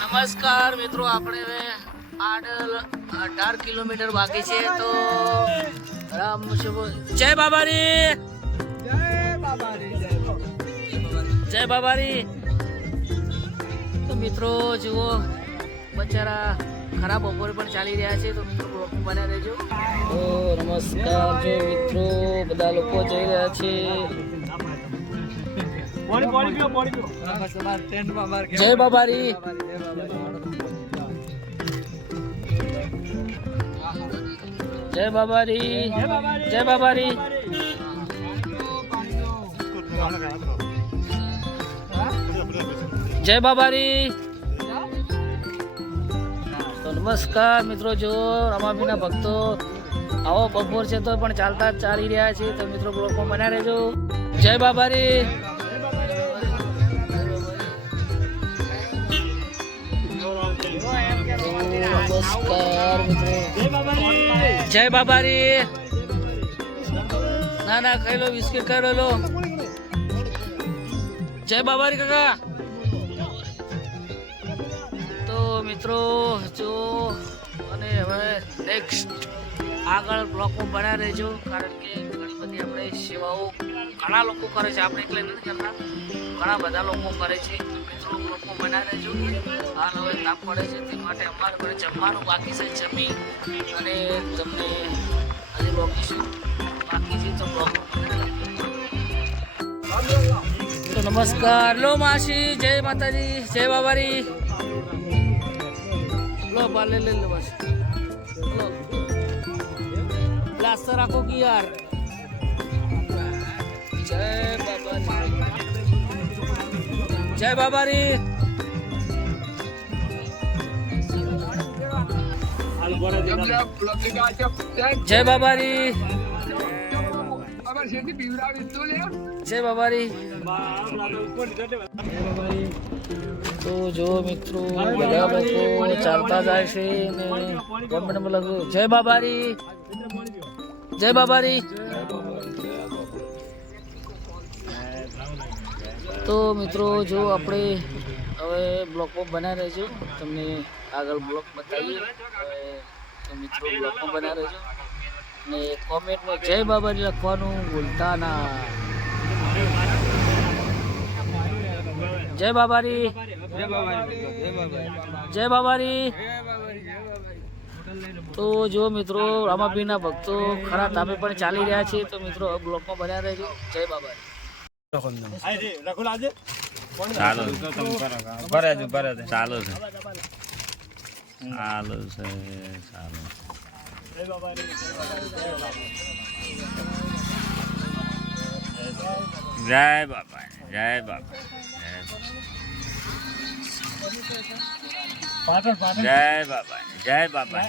નમસ્કાર મિત્રો, આપણે હવે આડલ 18 કિલોમીટર બાકી છે તો રામ જય બાબારી, જય બાબારી. તો મિત્રો જુઓ, બચારા ખરાબ બપોરે પણ ચાલી રહ્યા છે તો મિત્રો બ્લોગ બના રહેજો. તો નમસ્કાર જો મિત્રો, બધા લોકો જઈ રહ્યા છે. જય બાબારી, જય બાબારી, જય બાબારી. જય બાબારી. તો નમસ્કાર મિત્રો, જો રમાબીના ભક્તો આવો બપોર છે તો પણ ચાલતા જ ચાલી રહ્યા છે તો મિત્રો બ્લોગમાં બના રહેજો. જય બાબારી. નમસ્કાર મિત્રો, જય બાબારી. ના ના ખાઈ લો, બિસ્કિટ ખાઈ લો. જય બાબારી કાકા. તો મિત્રો જો, અને હવે નેક્સ્ટ આગળ બ્લોગમાં બના રહેજો, કારણ કે ઘણી બધી આપણે સેવાઓ ઘણા લોકો કરે છે, આપણે એટલે નથી કરતા, ઘણા બધા લોકો કરે છે. મિત્રો બ્લોગમાં બના રહેજો. હાલ હવે તાપ પડે છે તે માટે અમારે ઘરે જમવાનું બાકી છે, જમી અને તમને હજી રોકીશું બાકી છે તો બ્લોગ. તો નમસ્કાર. લો માસી, જય માતાજી, જય બાબારી. લો બાલે લે લો બસ. લો પ્લાસ્ટર રાખો કે યાર. જય બાબારી, જય બાબારી. જય બાબારી, જય બાબારી. તો જો મિત્રો બધા લોકો ચાલતા જાય છે ને ગવર્મેન્ટમાં લખ્યું જય બાબારી, જય બાબારી. તો મિત્રો જો આપણે હવે બ્લોગમાં બના રહેજો, તમને આગળ બ્લોગ બતાવીએ. તો મિત્રો બ્લોગમાં બના રહેજો ને કોમેન્ટમાં જય બાબારી લખવાનું ભૂલતા ના. જય બાબારી, જય બાબારી. તો જો મિત્રો રામાપીરના ભક્તો ખરા તાપે પણ ચાલી રહ્યા છે તો મિત્રો બ્લોગમાં બન્યા રહેજો. જય બાબારી. ચાલો ચાલો છે, ચાલો છે, ચાલો. જય બાબા, જય બાબા, જય બાબા, જય બાબા.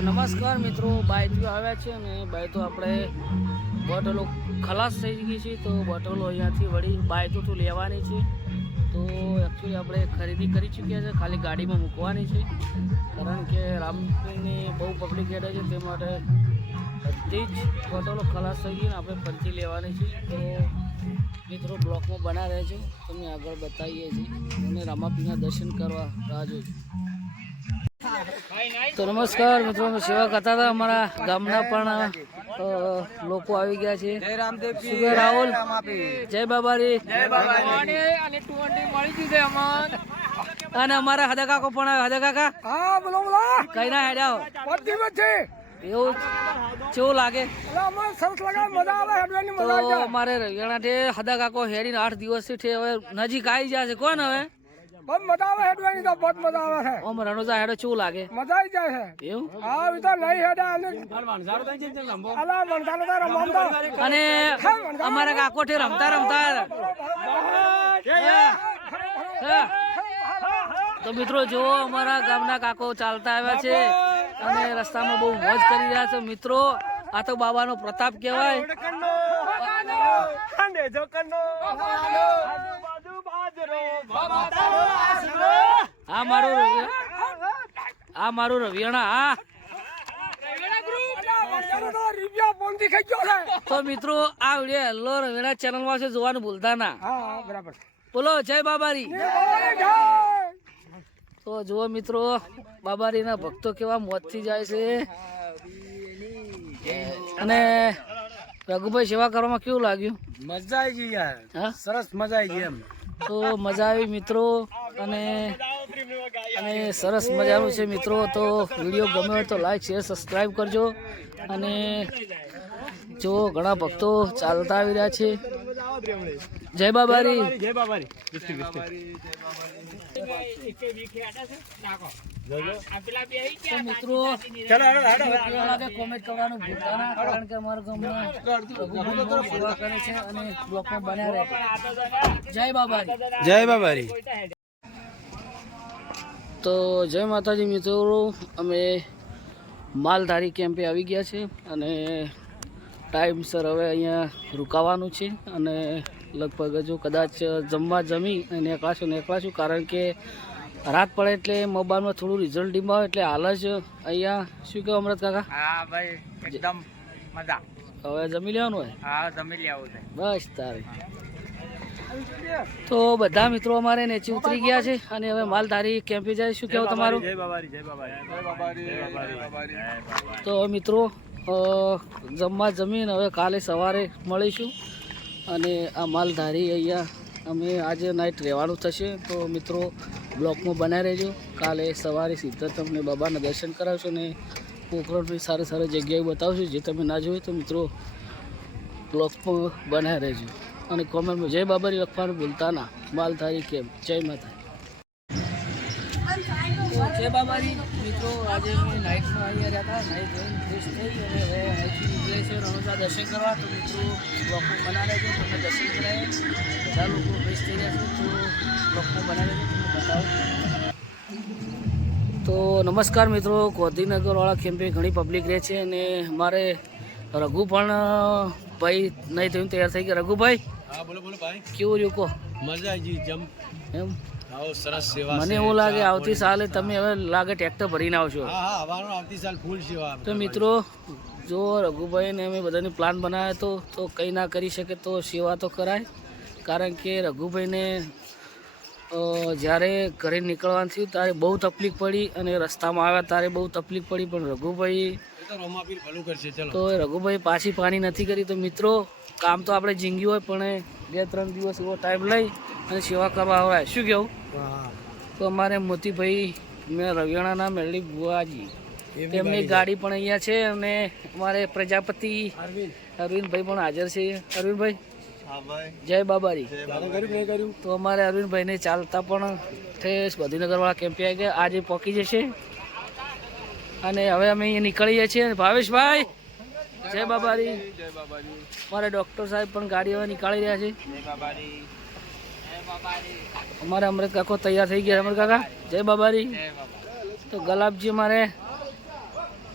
નમસ્કાર મિત્રો, બાઈક આવ્યા છે અને બાઈક તો આપણે બોટલો ખલાસ થઈ ગઈ છે તો બોટલો અહીંયાથી વળી બાઈકો તો લેવાની છે. તો એકચ્યુઅલી આપણે ખરીદી કરી ચૂક્યા છે, ખાલી ગાડીમાં મૂકવાની છે, કારણ કે રામપીરની બહુ પબ્લિક હેડે છે તે માટે બધી જ બોટલો ખલાસ થઈ ગઈ ને આપણે ફરીથી લેવાની છે. તો મિત્રો બ્લોકમાં બના રહેજો, તમને આગળ બતાવીએ છીએ અને રામાપીરના દર્શન કરવા રાહ જોજો. તો નમસ્કાર મિત્રો, અમે સેવા કરતા હતા, અમારા ગામના પણ લોકો આવી ગયા છે. સુગર રાહુલ, જય બાબારી. અને અમારા હદા કાકો પણ આવ્યા. હદા કાકા કઈ ના હેડ્યા એવું કેવું લાગે? તો અમારે રવિયાણાથી હદા કાકો હેડીને 8 દિવસથી હવે નજીક આવી જશે. કોણ હવે बहुत मजा आवे हेडवानी तो बहुत मजा आवे है। ओम रણોજા હેડો કેવું લાગે? मजा ही जाए है એવું? हां ઈ તો નહીં હેડા અને વણઝારો તો જેમ લંબો અલા વણઝારો તો રમતો અને અમારા કાકોઠે રમતા રમતા તો મિત્રો જો અમારા ગામના કાકો ચાલતા આવ્યા છે અને રસ્તામાં બહુ મોજ કરી રહ્યા છે. મિત્રો આ તો બાબાનો પ્રતાપ કહેવાય. લેજો કનો આજુબાજુ બાજરો બાબા આસરો આ મારું આ મારું રવિયાણા હા તો મિત્રો આ વિડીયો હેલો રવિયાણા ચેનલમાં છે જોવાનું ભૂલતા ના. હા બરાબર. બોલો જય બાબારી. તો જુઓ મિત્રો બાબારીના ભક્તો કેવા મોજથી જાય છે અને રઘુભાઈ સેવા કરવામાં કેવું લાગ્યું? મજા આવી ગઈ યાર. હા સરસ મજા આવી ગઈ એમ. તો મજા આવી મિત્રો અને સરસ મજાનું છે મિત્રો. તો વિડીયો ગમ્યો હોય તો લાઈક શેર સબસ્ક્રાઈબ કરજો અને જો ઘણા ભક્તો ચાલતા આવી રહ્યા છે. જય બાબારી. જય બાબારી. તો મિત્રો કોમેન્ટ કરવાનું ભૂલતા ના, કારણ કે અમારા ગામમાં રઘુભાઈ સેવા કરે છે અને બ્લોગમાં બન્યા રહે. જય બાબારી. જય બાબારી. તો જય માતાજી મિત્રો, અમે માલધારી કેમ્પે આવી ગયા છે અને ટાઈમસર હવે અહીંયા રોકાવાનું છે અને લગભગ હજુ કદાચ જમી અને નીકળાશું કારણ કે રાત પડે એટલે મોબાઈલમાં થોડું રિઝલ્ટ ડીમ આવે એટલે હાલ જ અહીંયા શું કહો અમૃત કાકા? હા ભાઈ એકદમ મજા. હવે જમી લેવાનું હોય? હા જમી લેવું છે બસ તારે. તો બધા મિત્રો અમારે નીચે ઉતરી ગયા છે અને હવે માલધારી કેમ્પે જાય. શું કહેવું તમારું? જય બાબારી. જય બાબારી. જય બાબારી. જય બાબારી. તો મિત્રો જમીન હવે કાલે સવારે મળીશું અને આ માલધારી અહીંયા અમે આજે નાઇટ રહેવાનું થશે. તો મિત્રો બ્લોકમાં બનાવી રહેજો. કાલે સવારે સીધા તમને બાબાના દર્શન કરાવશો અને પોખરણની સારી સારી જગ્યાએ બતાવશું જે તમે ના જોયું. તો મિત્રો બ્લોકમાં બનાવી રહેજો અને કોમેન્ટમાં જય બાબારી લખવાનું ભૂલતા ના. માલધારી કેમ જય માતા. જય બાબારી મિત્રો, આજે અમે નાઇટમાં અહીંયા રહ્યા હતા. નાઇટ જોઈને ફ્રેશ થઈ અને હવે અહીંથી નીકળે છે રણોજા દર્શન કરવા. તો મિત્રો બ્લોકમાં બનાવી રહેજો, તમને દર્શન કરાવે. બધા લોકો ફ્રેશ થઈ રહ્યા છે તો બ્લોકમાં બનાવી રહેજો, તમને બતાવો. તો નમસ્કાર મિત્રો, ગાંધીનગરવાળા કેમ્પે ઘણી પબ્લિક રહે છે અને મારે રઘુ પણ ભાઈ નહીં થયું તૈયાર થઈ ગયા. રઘુભાઈ હા બોલો બોલો ભાઈ. કેવું રહ્યું કહો? મજા આવી ગઈ જમ. એમ આવો સરસ સેવા. મને એવું લાગે આવતી સાલે તમે હવે લાગે ટ્રેક્ટર ભરીને આવશો. હા હા આવવાનું આવતી સાલ ફૂલ સેવા. તો મિત્રો જો રઘુભાઈને અમે બધાને પ્લાન બનાવ્યો તો કંઈ ના કરી શકે તો સેવા તો કરાય. કારણ કે રઘુભાઈને જ્યારે ઘરે નીકળવાનું થયું ત્યારે બહુ તકલીફ પડી અને રસ્તામાં આવ્યા ત્યારે બહુ તકલીફ પડી, પણ રઘુભાઈ તો રઘુભાઈ પાછી પાણી નથી કરી. તો મિત્રો કામ તો આપણે જિંદગી હોય પણ 2-3 દિવસ એવો ટાઈમ લઈ અને સેવા કરવા આવે. શું કહેવું? તો અમારે મોતીભાઈ મેં રવિયાણાના મેળવી બુવાજી તેમની ગાડી પણ અહીંયા છે અને અમારે પ્રજાપતિ અરવિંદભાઈ પણ હાજર છે. અરવિંદભાઈ જય બાબારી. તો અમારે અરવિંદભાઈને ચાલતા પણ ઠેસ ગાંધીનગરવાળા કેમ્પે આવી ગયા. આજે પહોંચી જશે અને હવે અમે અહીંયા નીકળી જઈએ છીએ. ભાવેશભાઈ જય બાબારી. અમારે ડૉક્ટર સાહેબ પણ ગાડી હવે નીકાળી રહ્યા છે. અમારે અમૃત કાકો તૈયાર થઈ ગયા. અમૃત કાકા જય બાબારી. તો ગલાબજી અમારે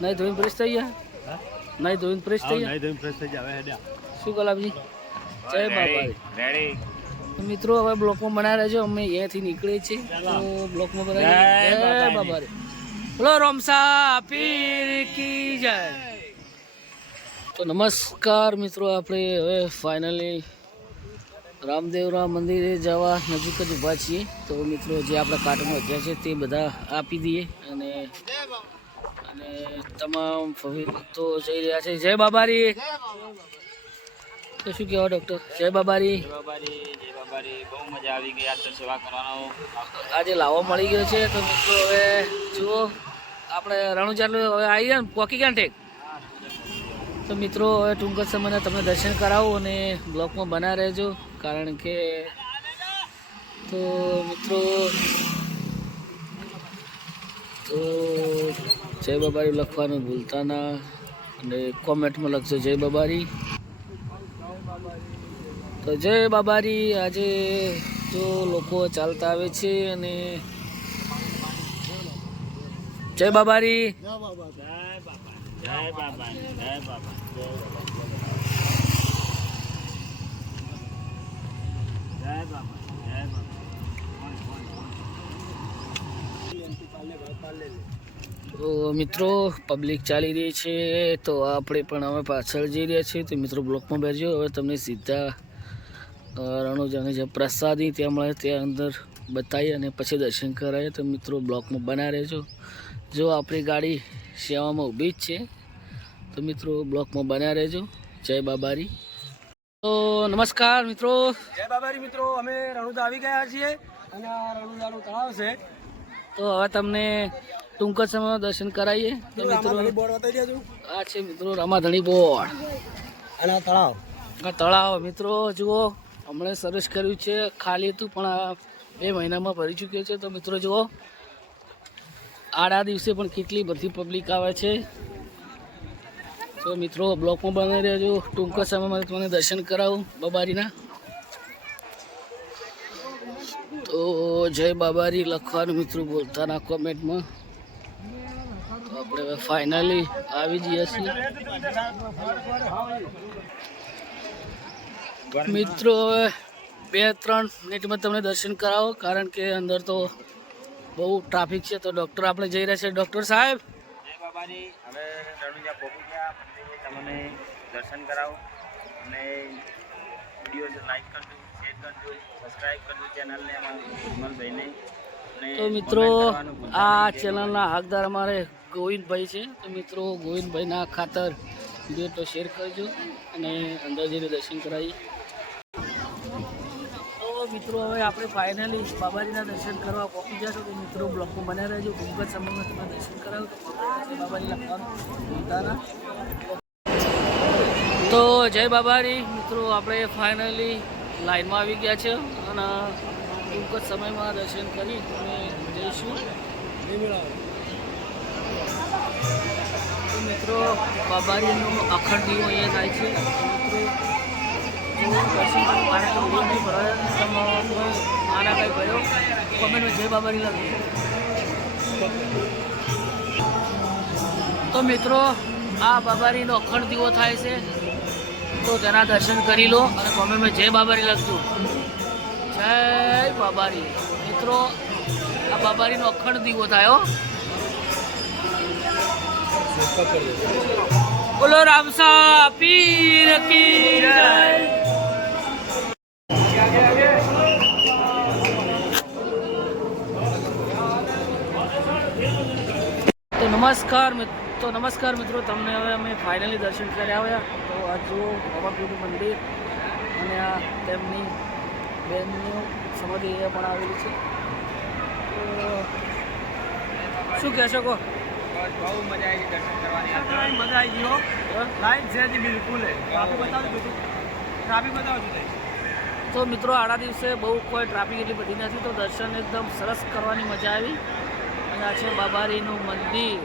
નહીં ધોઈને પ્રેસ થઈ ગયા. નહીં ધોઈને પ્રેસ થઈ ગયા. શું ગલાબજી? જય બાબારી. તો મિત્રો હવે બ્લોકમાં બનાવી રહેજો. અમે અહીંયાથી નીકળીએ છીએ તો બ્લોકમાં બનાવી. જય બાબારી. બોલો રોમસા પીર કી જય. તો નમસ્કાર મિત્રો, આપણે હવે ફાઇનલી રામદેવરા મંદિરે જવા નજીક જ ઊભા છીએ. તો મિત્રો જે આપણા કાર્ટમાં અધ્યા છે તે બધા આપી દઈએ અને તમામ ભક્તો જઈ રહ્યા છે. જય બાબારી. તો શું કહેવા ડૉક્ટર? જય બાબારી. જય બાબારી. બહુ મજા આવી ગઈ આજ તો સેવા કરવાનો. આજે લાવો મળી ગયો છે. તો મિત્રો હવે જુઓ આપણે રણુજા હવે આવી ગયા ને પોકી ગયા ઠેક. તો મિત્રો હવે ટૂંક જ સમયના તમને દર્શન કરાવું અને બ્લોકમાં બના રહેજો. કારણ કે તો મિત્રો તો જય બાબારી લખવાનું ભૂલતા ના અને કોમેન્ટમાં લખજો જય બાબારી. તો જય બાબારી. આજે જો લોકો ચાલતા આવે છે અને જય બાબારી. જય બાબા. જય બાબા. તો મિત્રો પબ્લિક ચાલી રહી છે, તો આપણે પણ હવે પાછળ જઈ રહ્યા છીએ. તો મિત્રો બ્લોકમાં બેસજો. હવે તમને સીધા રણુજાની જે પ્રસાદી ત્યાં મળે ત્યાં અંદર બતાવીએ અને પછી દર્શન કરાવીએ. તો મિત્રો બ્લોકમાં બના રહેજો. જો આપણી ગાડી સેવામાં ઊભી જ છે, તો મિત્રો બ્લોકમાં બન્યા રહેજો. જય બાબારી. તો નમસ્કાર મિત્રો. જય બાબારી મિત્રો, અમે રણુજા આવી ગયા છીએ અને આ રણુજાનું તળાવ છે. તો હવે તમને ટૂંક જ સમયમાં દર્શન કરાવીએ. તો મિત્રો બોર્ડ બતાવી દેજો. આ છે મિત્રો રામાધણી બોર્ડ અને આ તળાવ. આ તળાવ મિત્રો જુઓ, હમણાં સરસ કર્યું છે. ખાલી હતું પણ આ 2 મહિનામાં ભરી ચૂક્યું છે. તો મિત્રો જુઓ, આડા દિવસે પણ કેટલી બધી પબ્લિક આવે છે. તો મિત્રો બ્લોકમાં બનાવી રહેજો. ટૂંક સમયમાં તમને દર્શન કરાવું બાબારીના. તો જય બાબારી લખવાનું મિત્રો બોલતા ના કોમેન્ટમાં. તો આપણે હવે ફાઇનલી આવી જઈએ છીએ મિત્રો. હવે 2-3 મિનિટમાં તમને દર્શન કરાવો, કારણ કે અંદર તો બહુ ટ્રાફિક છે. તો ડૉક્ટર આપણે જઈ રહ્યા છે. ડૉક્ટર સાહેબ જય બાબારી. હવે રણુજા પહોંચી ગયા, મંદિરે તમને દર્શન કરાવો અને વિડીયો લાઈક કરજો, શેર કરજો, સબસ્ક્રાઈબ કરજો ચેનલને વિમલભાઈને. તો મિત્રો આ ચેનલના હકદાર અમારે ગોવિંદભાઈ છે. તો મિત્રો ગોવિંદભાઈના ખાતર વિડીયો તો શેર કરજો અને અંદર જઈને દર્શન કરાવીએ. તો મિત્રો હવે આપણે ફાઇનલી બાબાજીના દર્શન કરવા પહોંચી જશો. તો મિત્રો બ્લોકમાં બન્યા રહેજો. ટૂંક જ સમયમાં તમે દર્શન કરાવો. તો બાબાજી લખવાનું ભૂલતા ના. તો જય બાબારી મિત્રો, આપણે ફાઇનલી લાઈનમાં આવી ગયા છે અને ટૂંક જ સમયમાં દર્શન કરી અને જઈશું. તો મિત્રો બાબારીનો અખંડ દીવો અહીંયા થાય છે. મિત્રો દર્શન કરી મારે તો વિડીયો નહીં ભરાયા, આના કંઈ ભર્યો કોમેન્ટમાં જય બાબારી લખ્યું. તો મિત્રો આ બાબારીનો અખંડ દીવો થાય છે, તો તેના દર્શન કરી લો અને કોમેન્ટમાં જય બાબારી લખજો. જય બાબારી મિત્રો, આ બાબારીનો અખંડ દીવો થાય. બોલો રામસા પીર કી જય. તો નમસ્કાર મિત્રો, તમને હવે અમે ફાઇનલી દર્શન કરી આવ્યા. તો આ જુઓ બાબાપીરનું મંદિર અને આ તેમની બેનનું સમાધિ અહીંયા પણ આવેલી છે. તો શું કહેશો કહો? બહુ મજા આવી દર્શન કરવાની. મજા આવી ગયો. લાઈટ છે જ બિલકુલ. ટ્રાફિક બતાવજો બધું. ટ્રાફિક બતાવજો. તો મિત્રો આડા દિવસે બહુ કોઈ ટ્રાફિક એટલી બધી નથી. તો દર્શન એકદમ સરસ કરવાની મજા આવી. અને આ છે બાબારીનું મંદિર.